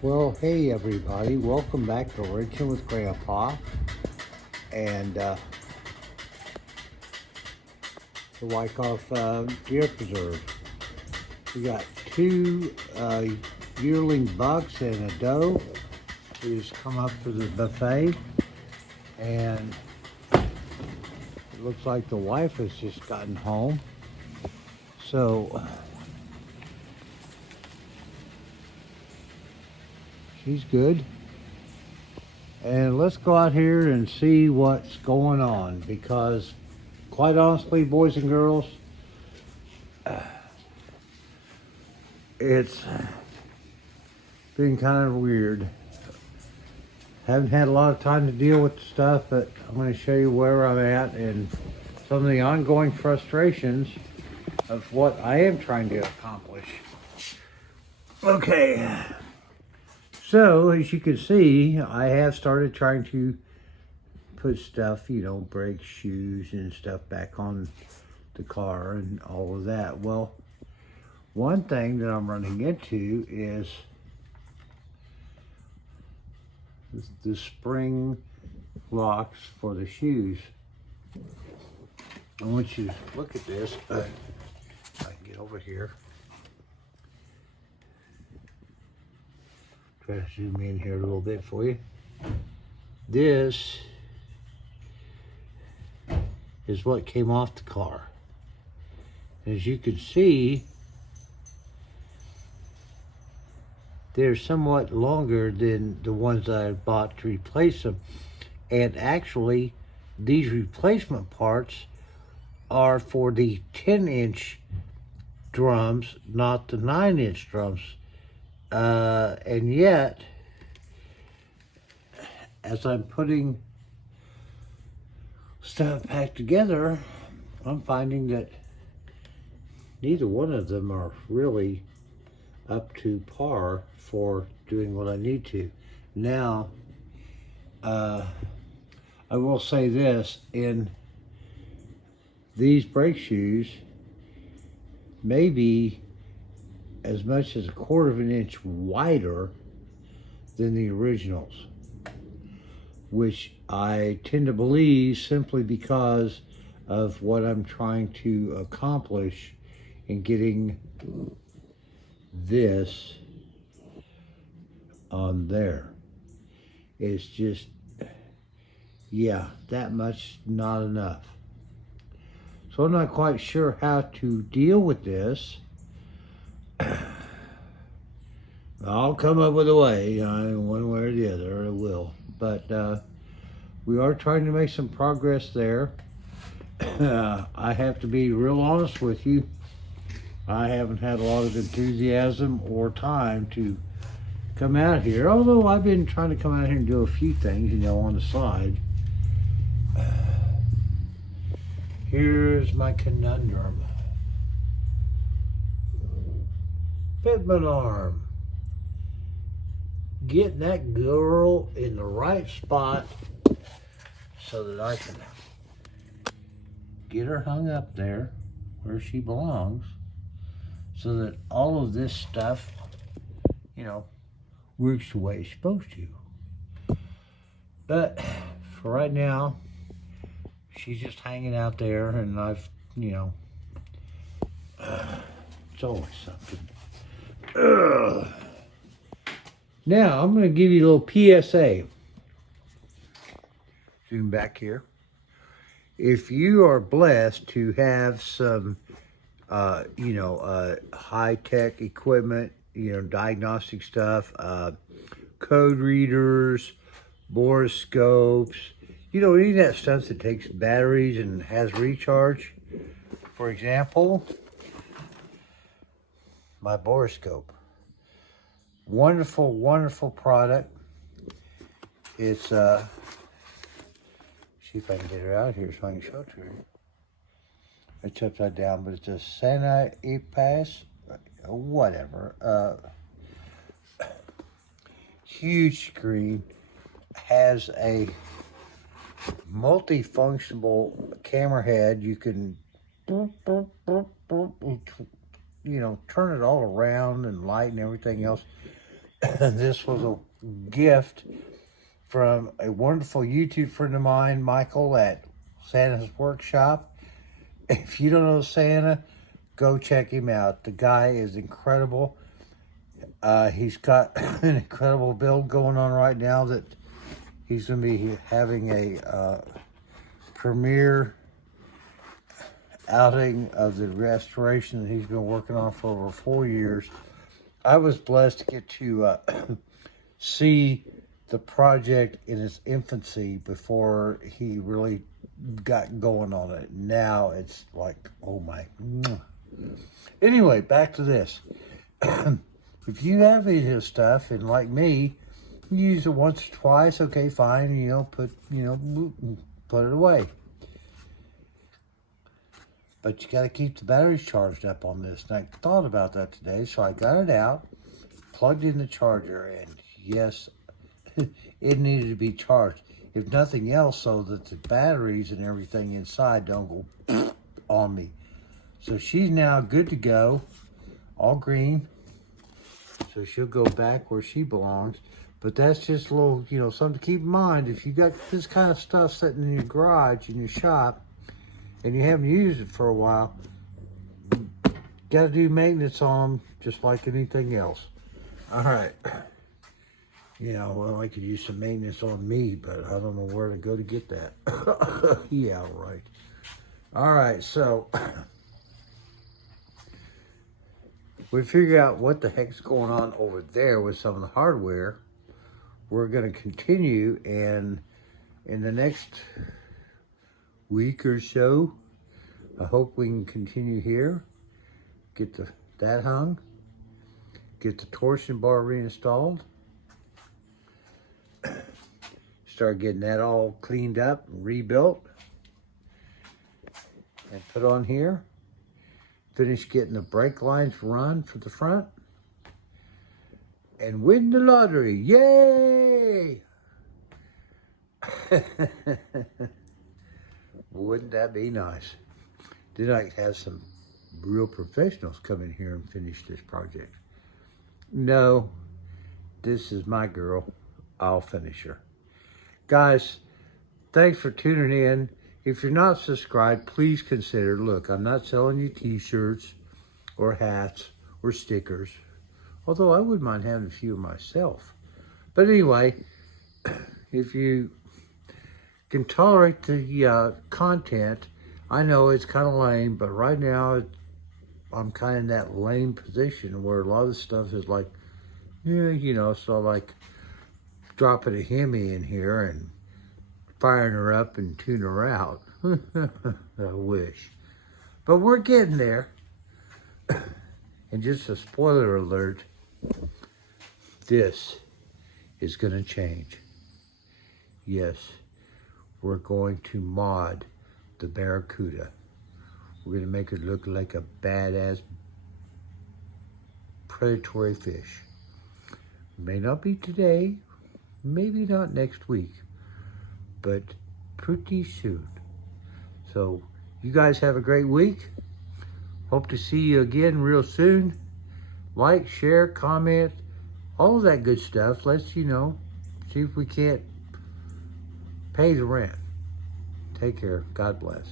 Well, hey everybody, welcome back to Wrenching with Grandpa and the Wyckoff Deer Preserve. We got two yearling bucks and a doe who's come up to the buffet, and it looks like the wife has just gotten home. So she's good. And let's go out here and see what's going on, because quite honestly, boys and girls, it's been kind of weird. Haven't had a lot of time to deal with the stuff, but I'm going to show you where I'm at and some of the ongoing frustrations of what I am trying to accomplish. Okay, so as you can see, I have started trying to put stuff, brakes, shoes and stuff back on the car and all of that. Well, one thing that I'm running into is the spring locks for the shoes. I want you to look at this. I can get over here. Try to zoom in here a little bit for you. This is what came off the car. As you can see, they're somewhat longer than the ones that I bought to replace them. And actually, these replacement parts are for the 10-inch drums, not the 9-inch drums. And yet, as I'm putting stuff back together, I'm finding that neither one of them are really up to par for doing what I need to. Now, I will say this, in these brake shoes, maybe as much as a quarter of an inch wider than the originals, which I tend to believe simply because of what I'm trying to accomplish in getting this on there. It's just, yeah, that much not enough. So I'm not quite sure how to deal with this. I'll come up with a way, one way or the other, I will. But we are trying to make some progress there. I have to be real honest with you. I haven't had a lot of enthusiasm or time to come out here, although I've been trying to come out here and do a few things, on the side. Here's my conundrum. Fitment arm. Getting that girl in the right spot so that I can get her hung up there where she belongs, so that all of this stuff, works the way it's supposed to. But for right now, she's just hanging out there, and I've, it's always something. Ugh. Now, I'm going to give you a little PSA. Zoom back here. If you are blessed to have some, high-tech equipment, diagnostic stuff, code readers, borescopes, any of that stuff that takes batteries and has recharge. For example, my borescope. Wonderful, wonderful product. It's, see if I can get her out here so I can show it to her. It's upside down, but it's a Santa Ipaz, whatever. Huge screen, has a multifunctional camera head. You can, turn it all around and light and everything else. This was a gift from a wonderful YouTube friend of mine, Michael, at Santa's Workshop. If you don't know Santa, go check him out. The guy is incredible. He's got an incredible build going on right now that he's going to be having a premiere outing of the restoration that he's been working on for over 4 years. I was blessed to get to see the project in its infancy before he really got going on it. Now it's like, oh my. Anyway, back to this. If you have any of his stuff, and like me, you use it once or twice, okay, fine, put it away. But you got to keep the batteries charged up on this. And I thought about that today, so I got it out, plugged in the charger, and yes, it needed to be charged. If nothing else, so that the batteries and everything inside don't go on me. So she's now good to go, all green. So she'll go back where she belongs. But that's just a little, something to keep in mind. If you got this kind of stuff sitting in your garage, in your shop, and you haven't used it for a while, got to do maintenance on them just like anything else. All right. Well, I could use some maintenance on me, but I don't know where to go to get that. Yeah, right. All right, so we figure out what the heck's going on over there with some of the hardware. We're going to continue, and in the next week or so, I hope we can continue here, get that hung, get the torsion bar reinstalled, start getting that all cleaned up and rebuilt, and put on here, finish getting the brake lines run for the front, and win the lottery. Yay! Wouldn't that be nice? Then I have some real professionals come in here and finish this project. No, this is my girl. I'll finish her. Guys, thanks for tuning in. If you're not subscribed, please consider. Look, I'm not selling you t-shirts or hats or stickers, although I wouldn't mind having a few myself. But anyway, if you can tolerate the content, I know it's kind of lame, but right now I'm kind of in that lame position where a lot of the stuff is like, so like dropping a Hemi in here and firing her up and tuning her out. I wish. But we're getting there. And just a spoiler alert, this is going to change. Yes, we're going to mod the Barracuda. We're going to make it look like a badass predatory fish. May not be today, maybe not next week, but pretty soon. So you guys have a great week. Hope to see you again real soon. Like, share, comment, all that good stuff. Let's, see if we can't pay the rent. Take care. God bless.